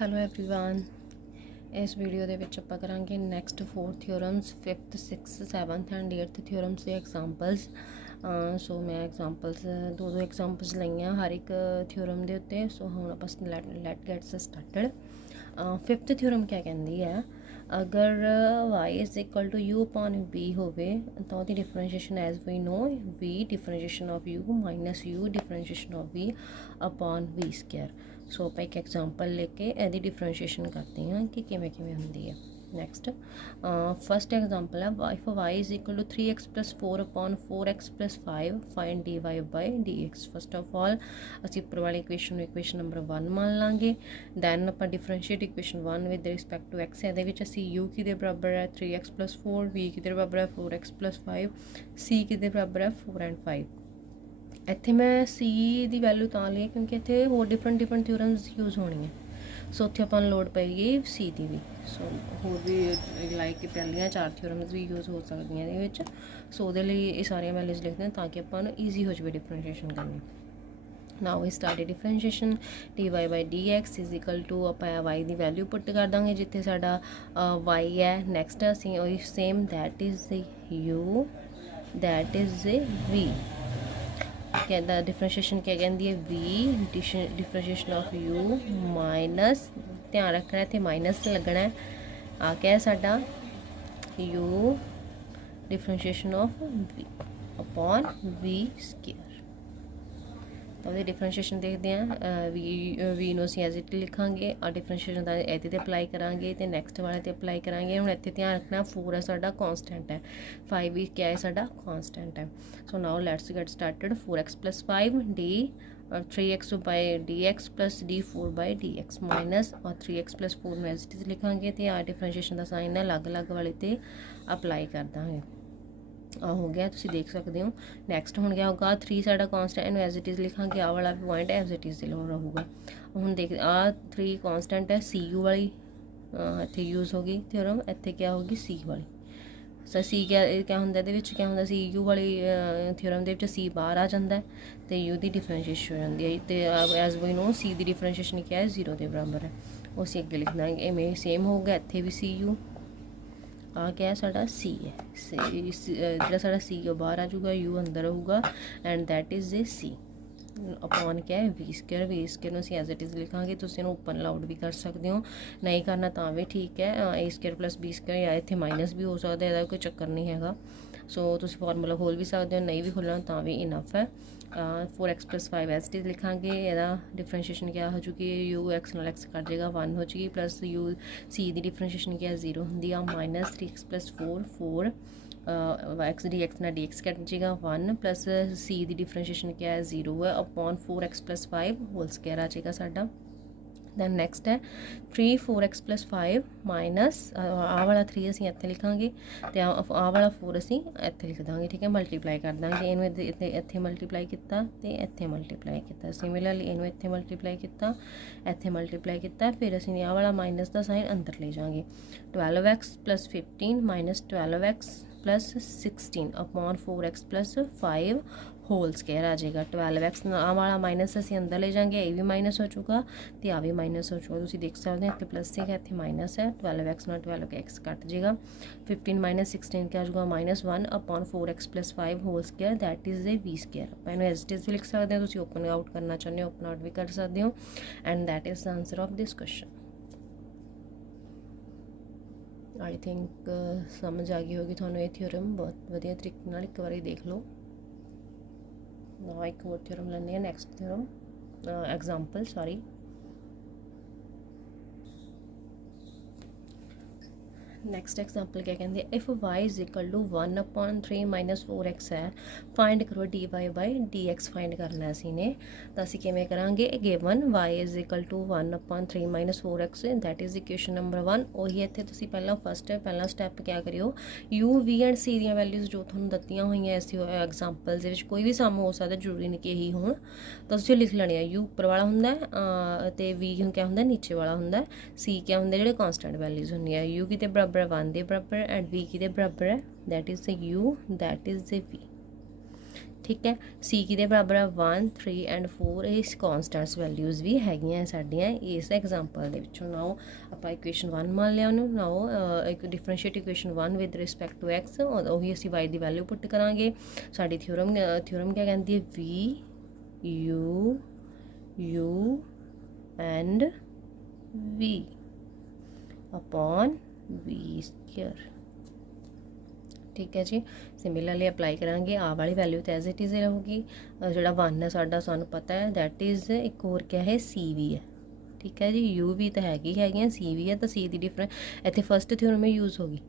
Hello everyone. इस video ਦੇ ਵਿੱਚ ਆਪਾਂ ਕਰਾਂਗੇ next 4 ਥਿਓਰਮਸ 5th 6th 7th and 8th ਥਿਓਰਮਸ ਦੇ ਐਗਜ਼ਾਮਪਲਸ। ਸੋ ਮੈਂ ਐਗਜ਼ਾਮਪਲਸ ਦੋ ਐਗਜ਼ਾਮਪਲਸ ਲਈਆਂ ਹਰ ਇੱਕ ਥਿਓਰਮ ਦੇ ਉੱਤੇ। ਸੋ ਹੁਣ ਆਪਾਂ let gets started. 5th theorem ਕੀ ਕਹਿੰਦੀ ਹੈ, अगर y is equal to u upon v होवे तो ਉਹਦੀ differentiation as we know v differentiation of u minus u differentiation of v upon v square. So ਆਪਾਂ ਇੱਕ एग्जांपल लेके ਇਹਦੀ डिफरेंशिएशन करते हैं कि किवें किवें ਹੁੰਦੀ है। नैक्सट फस्ट एग्जांपल है if y is equal to 3x plus 4 upon 4x plus 5 find dy by dx। First of all ਅਸੀਂ ਉੱਪਰ ਵਾਲੀ इक्वेशन नंबर 1 मान ਲਾਂਗੇ। दैन ਆਪਾਂ differentiate equation 1 with respect to x ਇਹਦੇ ਵਿੱਚ ਅਸੀਂ u ਕਿਹਦੇ ਬਰਾਬਰ ਹੈ 3x प्लस 4, v ਕਿਹਦੇ ਬਰਾਬਰ ਹੈ 4x प्लस 5, c ਕਿਹਦੇ ਬਰਾਬਰ ਹੈ 4 and 5। ਇੱਥੇ मैं c ਦੀ ਵੈਲਿਊ ਤਾਂ ਲਈ ਕਿਉਂਕਿ ਇੱਥੇ ਹੋਰ डिफरेंट ਥਿਓਰਮਸ ਯੂਜ਼ ਹੋਣੀ ਹੈ। सो उत्थे अपन लोड पेगी सी की भी। सो होर भी लाइक कि पहलियां 4 थ्योरम्स भी यूज़ हो सकदियां इहदे विच। सो उहदे लई ये सारियां वैल्यूज़ लिखदे हैं ताकि अपन ईजी हो जाए डिफरेंशिएशन करनी। Now we start differentiation dy by dx is equal to ਆਪਾਂ y ਦੀ वैल्यू पुट कर ਦਾਂਗੇ जिथे साडा y है। नैक्सट ਅਸੀਂ ਉਹੀ same that is u that is v कहता डिफरेंशिएशन क्या कहती है v differentiation of u minus ध्यान रखना इतने माइनस लगना है आ क्या है साडा u differentiation of v upon v square. तो ये डिफरेंशिएशन देखते हैं वी नो ਅਸੀਂ एज इट लिखांगे और डिफरेंशिएशन ਦਾ ਇਹਦੇ ਤੇ ਅਪਲਾਈ ਕਰਾਂਗੇ ਤੇ ਨੈਕਸਟ ਵਾਲੇ ਤੇ ਅਪਲਾਈ ਕਰਾਂਗੇ। ਹੁਣ ਇੱਥੇ ਧਿਆਨ ਰੱਖਣਾ 4 ਹੈ ਸਾਡਾ ਕਾਂਸਟੈਂਟ ਹੈ, 5 ਵੀ ਕਿਆ ਹੈ ਸਾਡਾ ਕਾਂਸਟੈਂਟ ਹੈ। So now let's get started 4x + 5 d और 3x by dx plus d4 by dx minus और 3x + 4 ਨੂੰ एज इट इज लिखांगे ਤੇ ਆ डिफरेंशिएशन ਦਾ ਸਾਈਨ ਹੈ ਅਲੱਗ-ਅਲੱਗ ਵਾਲੇ ਤੇ ਅਪਲਾਈ ਕਰ ਦਾਂਗੇ। हो गया तुसी देख सकते हो। नैक्सट हो गया होगा 3 साडा कांस्टेंट इनू एज इट इज़ लिखांगे आ वाला पॉइंट एज इट इज़ रहूगा। हुण देख आ 3 कांस्टेंट है सी यू वाली इत्थे यूज़ होगी थ्योरम, इत्थे क्या होगी सी वाली। सो सी क्या क्या हुंदा इहदे विच क्या हुंदा सी यू वाली थ्योरम दे विच सी बाहर आ जांदा है ते यू दी डिफरेंशिएशन हो जांदी है ते एज वी नो सी दी डिफरेंशिएशन क्या है 0 के बराबर है। वो असीं अगे लिखना है इवें सेम होगा इत्थे भी सी यू आ क्या है साडा सी है जो साडा सी बाहर आ जाऊगा यू अंदर रहूगा and that is a c upon क्या है वी स्क्वायर ਨੂੰ ਅਸੀਂ एज इट इज़ लिखांगे। ਤੁਸੀਂ ਇਹਨੂੰ ਓਪਨ ਆਊਟ ਵੀ ਕਰ ਸਕਦੇ ਹੋ, नहीं करना ਤਾਂ भी ठीक है। a² + b² ਜਾਂ ਇੱਥੇ ਮਾਈਨਸ ਵੀ ਹੋ ਸਕਦਾ, ਇਹਦਾ ਕੋਈ ਚੱਕਰ ਨਹੀਂ ਹੈਗਾ। ਸੋ ਤੁਸੀਂ ਫਾਰਮੂਲਾ ਖੋਲ ਵੀ ਸਕਦੇ ਹੋ, नहीं भी खोलना ਤਾਂ भी इनफ है। 4x + 5 as it is लिखांगे। ਇਹਦਾ डिफरेंशिएशन क्या हो चुकी है u x ਨਾਲ x ਕੱਟ ਜਾਏਗਾ 1 हो जाएगी प्लस u c ਦੀ डिफरेंशिएशन क्या 0 ਹੁੰਦੀ ਆ माइनस 3x + 4 x dx ਨਾਲ dx ਕੱਟ ਜਾਏਗਾ 1 प्लस c ਦੀ डिफरेंशिएशन क्या है 0 है अपॉन 4x + 5 होल स्क्वायर आ जाएगा साडा। दैन नैक्सट है 3 4x + 5 माइनस आ वाला 3 असीं इत्थे लिखांगे ते आ वाला 4 असीं इत्थे लिख दांगे। ठीक है, मल्टीप्लाई कर दांगे इनू इत्थे मल्टीप्लाई किया ते इत्थे मल्टीप्लाई किया। सिमिलरली इनू इत्थे मल्टीप्लाई किया इत्थे मल्टीप्लाई किया फिर असीं आ वाला माइनस का साइन अंदर ले जाएंगे। 12x + 15 minus 12x + 16 upon 4x + 5 whole square आ जाएगा। 12x वाला माइनस असीं अंदर ले जाएंगे, ये भी माइनस हो चुका तो आ भी माइनस हो चुका। तुसीं देख सकते हैं इत्थे प्लस है इत्थे माइनस है। 12x ਨਾਲ 12x कट जाएगा 15 - 16 क्या आ जाएगा -1 upon 4x + 5 whole square that is a v square. आप इन्हू एज इट इज़ भी लिख सकते हो, तुसीं ओपन आउट करना चाहते हो ओपन आउट भी कर सकते हो and that is the answer of this question. I think समझ आ गई होगी थानू ये थ्योरम, बहुत वधिया तरीके नाल एक बारी देख लो। ना एक और थ्योरम लेने next theorem example sorry. Next example क्या कहते हैं if y is equal to 1 upon 3 minus 4x है फाइंड करो dy बाई dx फाइंड करना है असी ने। तो असी किवें करांगे given y is equal to 1 upon 3 minus 4x that is equation number 1। ਉਹੀ ਇੱਥੇ ਤੁਸੀਂ ਪਹਿਲਾ ਸਟੈਪ क्या करियो u v एंड c ਦੀਆਂ ਵੈਲਿਊਜ਼ ਜੋ ਤੁਹਾਨੂੰ ਦਿੱਤੀਆਂ ਹੋਈਆਂ ਇਸ ਐਗਜ਼ਾਮਪਲਸ ਦੇ ਵਿੱਚ ਕੋਈ ਵੀ ਸਮ ਹੋ ਸਕਦਾ, ਜ਼ਰੂਰੀ ਨਹੀਂ ਕਿ ਇਹੀ ਹੋਣ। ਤਾਂ ਤੁਸੀਂ ਲਿਖ ਲੈਣੇ ਆ u ਉੱਪਰ ਵਾਲਾ ਹੁੰਦਾ ਤੇ v ਕਿਆ ਹੁੰਦਾ ਨੀਚੇ ਵਾਲਾ ਹੁੰਦਾ, c ਕਿਆ ਹੁੰਦੇ ਜਿਹੜੇ ਕਾਂਸਟੈਂਟ ਵੈਲਿਊਜ਼ ਹੁੰਦੀਆਂ। u ਕਿਤੇ बराबर 1 के बराबर एंड v कि बराबर है that is the u that is the v। ठीक है। सी किहदे बराबर है 1 3 एंड 4 इस कॉन्सटेंट्स वैल्यूज़ भी हैगियां साडियां इस एग्जाम्पल दे विचों। नाओ आपां इक्वेशन 1 मान लिया उन्होंने। नाओ एक differentiate equation 1 with respect to x ਉਹੀ ਅਸੀਂ y ਦੀ वैल्यू पुट करांगे। साडी थ्योरम क्या कहती है v u and v upon v square. ठीक है जी। सिमिलरली अप्लाई करांगे आ वाली वैल्यू तो एज इट इज़ रहूगी। जोड़ा 1 है साडा सानू पता है दैट इज़ एक होर क्या है सी भी है। ठीक है जी। यू भी तो हैगी सी भी है तो सी की डिफरेंस इतने फस्ट थ्योरम में यूज़ होगी।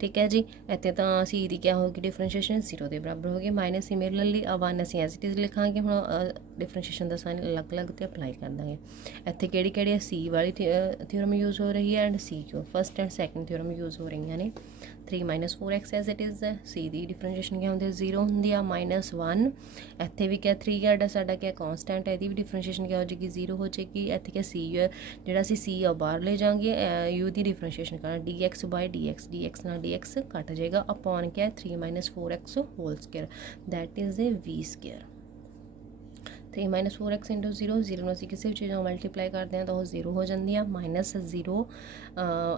ठीक है जी। इतने तो सी की क्या होगी डिफरेंशिएशन 0 के बराबर होगी माइनस सिमिलरली 1 असीं एज इट इज़ लिखांगे। हुण डिफरेंशिएशन का साइन अलग अलग तो अप्लाई कर देंगे। इतने किहड़ी सी वाली थ्योरम यूज़ हो रही है एंड सी क्यों first and second theorem use हो रही ने। 3 - 4x as it is C की डिफरेंशिएशन क्या होंगी 0 होंगी आ -1। इतने भी क्या 3 है साडा क्या कॉन्सटेंट है यदी भी डिफरेंशिएशन क्या हो जाएगी 0 हो जाएगी। इतने क्या सी है जोड़ा सी आ बाहर ले जाएंगे यू की डिफरेंशिएशन करना dx/dx dx ना dx कट जाएगा अपॉन क्या 3 - 4x whole square that is a v square. 3 - 4x into 0 0 में असीं किसी भी चीज़ मल्टीप्लाई करते हैं तो वो 0 हो जाती है -0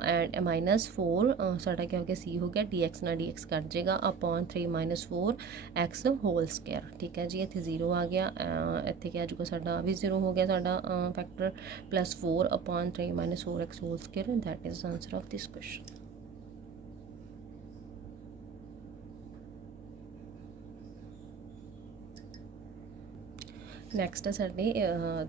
एंड -4 साडा क्या हो गया सी हो गया dx ना dx कट जाएगा अपॉन 3 - 4x होल स्क्वायर। ठीक है जी। इत्थे 0 आ गया इत्थे क्या आजूगा साडा भी 0 हो गया साडा factor +4 upon 3 - 4x whole square that is answer of this question. Next है साढ़े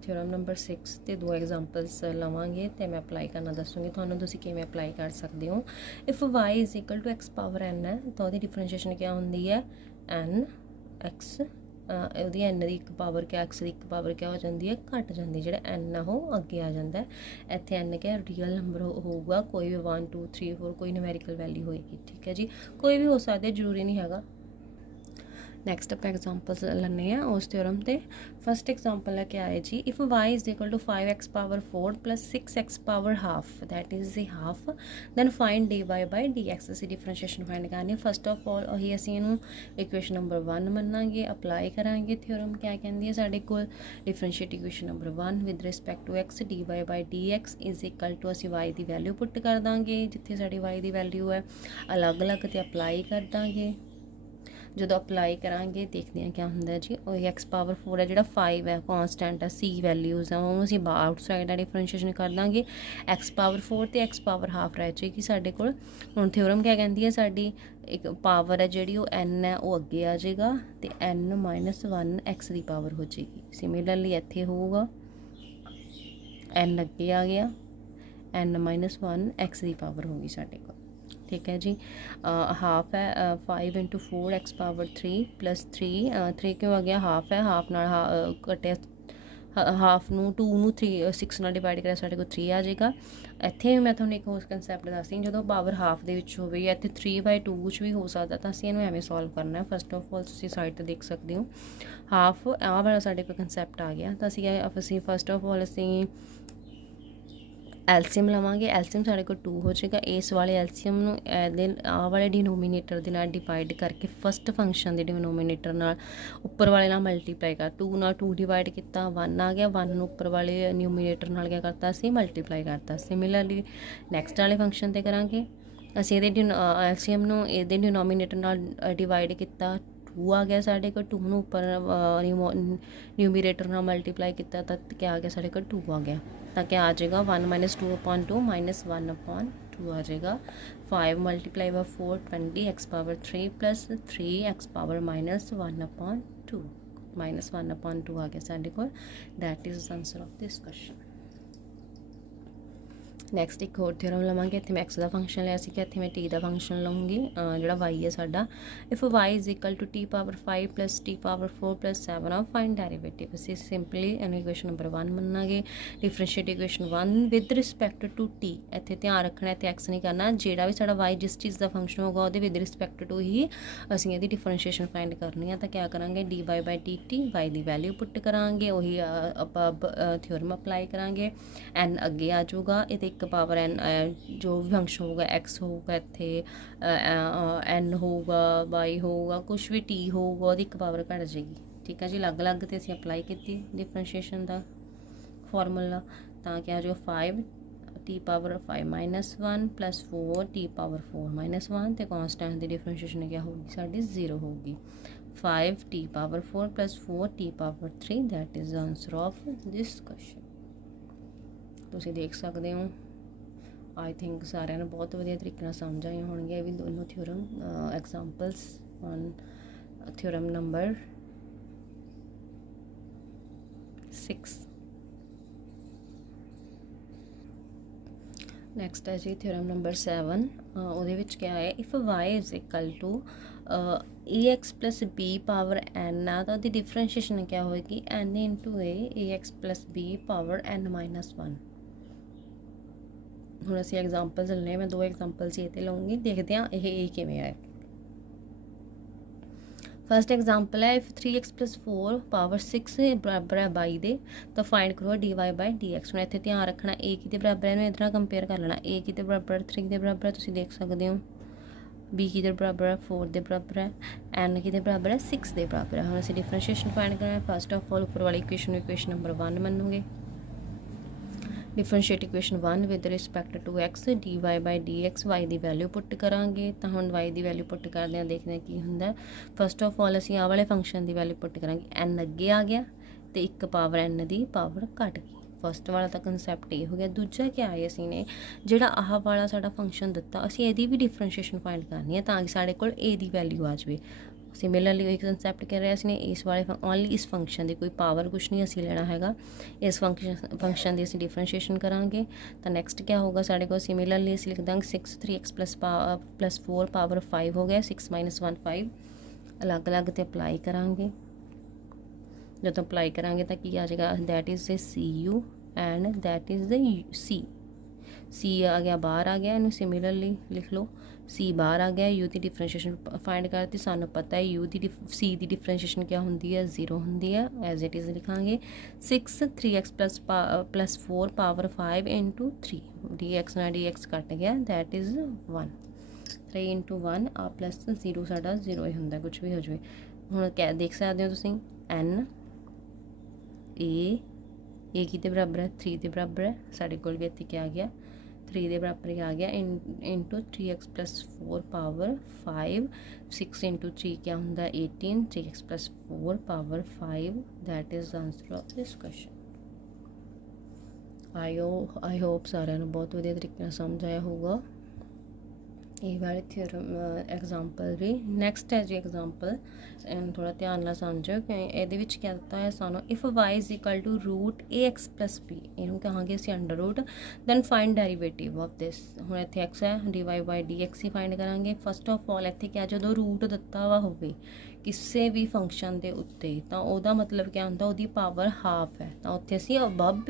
थ्योरम नंबर 6 तो 2 एग्जाम्पल्स लवांगे तो मैं अप्लाई करना दसूँगी थानू तुसी किवें अप्लाई कर सकते हो। If y is equal to x power n है तो वो डिफरेंशिएशन क्या होंगी है n x ਉਹਦੀ n ਦੀ ਇੱਕ ਪਾਵਰ क्या x ਦੀ ਇੱਕ ਪਾਵਰ क्या हो जाती है घट जाती है ਜਿਹੜਾ n है वो अगे आ जाता है। ਇੱਥੇ n क्या रियल नंबर होगा कोई भी 1 2 3 4 कोई न्यूमेरिकल वैल्यू होएगी। ठीक है जी। कोई भी हो सकता है जरूरी नहीं हैगा। नैक्सट आप एग्जाम्पल्स लैने उस थ्योरम से। फस्ट एग्जाम्पल है क्या है जी if y is equal to 5x power 4 + 6x power half that is the half then find dy/dx असीं डिफरेंशिएशन फाइंड करनी। फस्ट ऑफ ऑल अही असीं इहनूं इक्वेशन नंबर 1 मन्नांगे अप्लाई करांगे। थ्योरम क्या कहती है साडे कोल differentiate equation number 1 with respect to x dy/dx is equal to असीं y की वैल्यू पुट कर देंगे जिथे साडी y की वैल्यू है अलग अलग तो अप्लाई कर देंगे। जो अप्लाई करांगे देखते हैं क्या होंगे जी वही x पावर 4 है जो 5 है कॉन्सटेंट है सी वैल्यूज़ है वो असीं आउटसाइड डिफरेंशिएशन कर देंगे x पावर 4 तो x पावर हाफ रह जाएगी साडे कोल। हुण थ्योरम क्या कहती है साडी एक पावर है जी वो n है वो अगे आ जाएगा तो n - 1 x की पावर हो जाएगी। सिमिलरली इत्थे होगा n अगे आ गया n - 1 x की पावर होगी साडे कोल। ठीक है जी। हाफ है 5 × 4 x पावर 3 + 3 क्यों आ गया हाफ है हाफ नाल कटे हाफ नू 2 नू 3 6 नाल डिवाइड करा साडे कोल 3 आ जाएगा। इत्थे मैं तुहानूं एक होर कंसैप्ट दसदी जो पावर हाफ दे विच होवे या इत्थे 3/2 च भी हो सकता तो असीं इहनूं एवें सॉल्व करना है। फस्ट ऑफ ऑल तुसीं साइड ते देख सकते हो हाफ आ वाला साडे कोल कंसैप्ट आ गया तो असीं फस्ट ऑफ ऑल असीं एल्सीयम लवांगे। एल्सीयम साढ़े को 2 हो जाएगा। इस वाले एल्सीयम आ वाले डिनोमीनेटर के नाल डिवाइड करके फस्ट फंक्शन के डिनोमीनेटर नाल उपर वाले नाल मल्टीप्लाई कर 2 नाल 2 डिवाइड किया 1 आ गया 1 उपर वाले न्यूमीनेटर नाल क्या करता असीं मल्टीप्लाई करता। सिमिलरली नैक्सट वाले फंक्शन ते करांगे असीं एल्सीयम नूं इहदे डिनोमीनेटर नाल डिवाइड किया 2 आ गया साढ़े को 2 नूं उपर न्यूमीनेटर नाल मल्टीप्लाई किया तो क्या आ गया साढ़े को 2 आ गया तो क्या आ जाएगा 1 - 2/2 -1/2 आ जाएगा। 5 × 4 20 x पावर 3 + 3 x पावर -1/2 -1/2 आ गया साढ़े को that is answer of this question. Next एक होर थ्योरम लवांगे। इत्थे मैं एक्स का फंक्शन लिया सी इत्थे मैं टी का फंक्शन लऊँगी जो वाई है साडा। If Y is equal to t power 5 + t power 4 + 7 of find derivative असीं सिंपली इक्वेशन नंबर 1 मन्नांगे। Differentiate equation 1 with respect to t इत्थे ध्यान रखना इत्थे एक्स नहीं करना जिहड़ा भी साडा वाई जिस चीज़ का फंक्शन होगा वो विद रिस्पैक्ट टू ही असीं इहदी डिफरेंशिएशन फाइंड करनी है। तो क्या करांगे dy/dt वाई की वैल्यू पुट करांगे वही आपां थ्योरम अप्लाई करांगे एन अगे आ जाऊगा ये ਇੱਕ ਪਾਵਰ ਐਨ ਜੋ ਵੀ ਫੰਕਸ਼ਨ ਹੋਊਗਾ ਐਕਸ ਹੋਊਗਾ ਇੱਥੇ ਐਨ ਹੋਊਗਾ ਵਾਈ ਹੋਊਗਾ ਕੁਛ ਵੀ ਟੀ ਹੋਊਗਾ ਉਹਦੀ ਇੱਕ ਪਾਵਰ ਘਟ ਜਾਏਗੀ। ਠੀਕ ਹੈ ਜੀ, ਅਲੱਗ-ਅਲੱਗ ਤੇ ਅਸੀਂ ਅਪਲਾਈ ਕੀਤੀ ਡਿਫਰੈਂਸ਼ੀਏਸ਼ਨ ਦਾ ਫਾਰਮੂਲਾ, ਤਾਂ ਕਿ ਆ ਜਾਓ 5 T power 5 -1 plus 4 T power 4 -1 तो कॉन्स्टेंट की डिफरेंशिएशन क्या होगी साड़ी 0 होगी। 5 T power 4 plus 4 T power 3 that is the answer of this question. तुसीं देख सकते हो आई थिंक सारिਆਂ ਨੂੰ बहुत ਵਧੀਆ तरीके ਨਾਲ समझ आए होंगे ये भी दोनों theorem examples on theorem number 6। Next ਹੈ ਜੀ ਥਿਓਰਮ ਨੰਬਰ 7। ਉਹਦੇ ਵਿੱਚ ਕਿਹਾ ਹੈ if y is equal to ax plus b power n ਆ ਤਾਂ ਉਹਦੀ ਡਿਫਰੈਂਸ਼ੀਏਸ਼ਨ ਕਿਆ ਹੋਏਗੀ n into ax plus b power n minus 1। ਹੁਣ ਅਸੀਂ ਐਗਜ਼ਾਮਪਲਸ ਲੈਣੇ, ਮੈਂ 2 ਐਗਜ਼ਾਮਪਲਸ ਇਹ 'ਤੇ ਲਵਾਂਗੀ, ਦੇਖਦੇ ਹਾਂ ਇਹ ਕਿਵੇਂ ਆਏ। फस्ट एग्जाम्पल है इफ 3x प्लस 4 पावर 6 बराबर है बाई दे तो फाइंड करो D Y by D X. हूँ इतने ध्यान रखना ए कि बराबर है इधर कंपेयर कर लेना ए कि बराबर 3 के बराबर है तुम देख सकते हो, बी कि बराबर है 4 के बराबर है, एन कि बराबर है 6 के बराबर है। हम असं डिफरेंशिएशन फाइंड करना है। फस्ट ऑफ ऑल उपर वाली इक्वेशन नंबर 1 मनोगे differentiate equation 1 with respect to x D Y by D x Y की वैल्यू पुट करांगे। तो हम वाई की वैल्यू पुट करते हैं, देखते हैं की होंगे। फस्ट ऑफ ऑल असी आ वाले फंक्शन की वैल्यू पुट करांगे, एन अगे आ गया तो एक पावर एन की पावर घट गई। फस्ट वाला तो कंसैप्ट ये हो गया। दूजा क्या है असी ने जोड़ा आह वाला साडा फंक्शन दिता असी इहदी भी डिफरेंशिएशन फाइंड करनी है ताकि साडे कोल ए दी वैल्यू आ जाए। सिमिलरली एक कंसैप्ट कर रहे हैं इस वाले ओनली इस फंक्शन की कोई पावर कुछ नहीं असी लेना हैगा, इस फंक्शन की असी डिफरेंशिएशन करांगे। तो नैक्सट क्या होगा साढ़े को सिमिलरली असी लिख देंगे 6 3x प्लस 4 पावर 5 हो गया 6 - 1 5 अलग अलग तो अप्लाई करांगे। जो तो अप्लाई करांगे तो की आ जाएगा that is a c u and that is the c आ गया बाहर आ गया, इनू सिमिलरली लिख लो सी बाहर आ गया। यू की डिफरेंशिएशन फाइंड करती, सानू पता है यू की सी की डिफरेंशिएशन क्या होंगी है 0 होंगी है। एज इट इज़ लिखांगे 6 3x plus 4 power 5 into 3 d x ना डी एक्स कट गया दैट इज़ 1 3 इंटू 1 आ प्लस 0 साडा 0 ही होंगे कुछ भी हो जाए। हुण क्या देख सकते हो तुसीं एन ए की बराबर है 3 के बराबर है, साढ़े कोल भी इत्थे क्या आ गया 3 के बराबर ही आ गया into 3x plus 4 power 5 6 into 3 क्या होंगे 18 3x plus 4 power 5 that is the answer of this question. I hope सारे बहुत वधिया तरीके नाल समझ आया होगा ये वाले थ्योरम एग्जाम्पल भी। नैक्सट है जी एग्जाम्पल थोड़ा ध्यान ना समझो कि ये क्या दिता है सानू if Y is equal to root A X plus B इनू कहांगे असी under root then find derivative of this. हुण इत्थे एक्स है D Y by D X ही फाइंड करांगे। फस्ट ऑफ ऑल इत्थे क्या जो रूट दिता वा होवे किसी भी फंक्शन के उत्ते तो वह मतलब क्या होंगे वो पावर हाफ है तो उत्थे असी अबव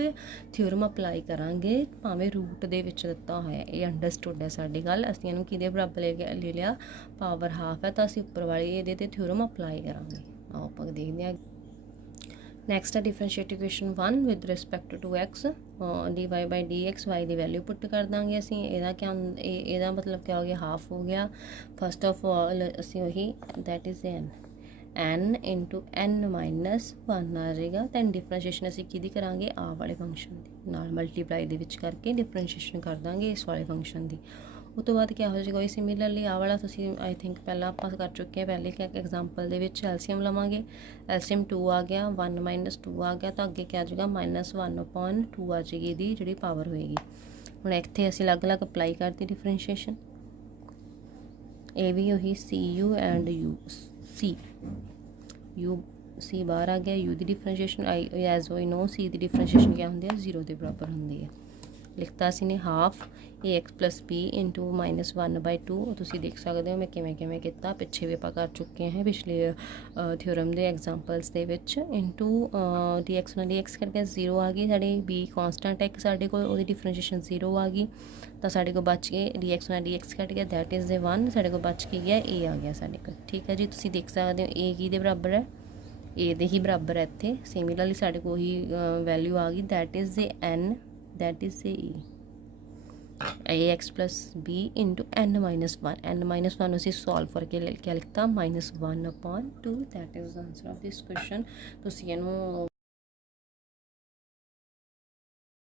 थ्योरम अप्लाई करांगे भावें रूट दे विच दिता होया। ये अंडरस्टूड है साडी गल, असी इहनूं किहदे बराबर ले लिया पावर हाफ है तो असी उपर वाली ये थ्योरम अप्लाई करांगे। आओ आपां देखदे हां। नैक्सट है differentiate equation 1 with respect to x D Y by D x Y की वैल्यू पुट कर देंगे असी। ਇਹਦਾ क्या ਇਹਦਾ मतलब क्या हो गया हाफ हो गया। फस्ट ऑफ ऑल असी वही that is N into N minus 1 आ जाएगा। दैन डिफरेंशिएशन असी किहदी करांगे आ वाले फंक्शन की नाल मल्टीप्लाई दे विच करके डिफरेंशिएशन कर देंगे इस वाले फंक्शन की। उस तो बाद क्या हो जाएगा सिमिलरली आ वाला तुसीं आई थिंक पहला आप कर चुके हैं पहले क्या एग्जाम्पल दे विच एलसीएम लवांगे। एलसीएम 2 आ गया 1 - 2 आ गया तो अगे क्या आ जाएगा -1/2 आ जाएगी इसकी जी पावर होएगी। हुण इत्थे असीं अलग अलग अप्लाई करती डिफरेंशिएशन ए भी वही सी यू एंड यू सी बाहर आ गया यू की डिफरेंशिएशन एज वी नो सी की डिफरेंशिएशन क्या होंगी है 0 के बराबर होंगी है। लिखता असी ने हाफ ए एक्स प्लस बी इंटू -1/2 तुसीं देख सकते हो मैं किवें किया पिछे भी आप कर चुके हैं पिछले थ्योरम के एग्जाम्पल्स के इंटू डी एक्स ना डी एक्स करके 0 आ गई साड़ी बी कॉन्सटेंट है साढ़े को डिफरेंशिएशन 0 आ गई तो साढ़े को बच गए डी एक्स ना डी एक्स कट गया दैट इज़ द 1 साढ़े को बच के गया ए आ गया साढ़े को। ठीक है जी तुसीं देख सकते हो ए की बराबर है ए दे ही बराबर है इत्थे सिमिलरली साढ़े को ही वैल्यू आ गई that is the N that is the E. ax plus b into n minus 1 n minus 1 ਅਸੀਂ ਸੋਲਵ ਕਰਕੇ ਕਿਆ ਲਿਖਤਾ -1/2 that is the answer of this question। ਤੁਸੀਂ ਇਹਨੂੰ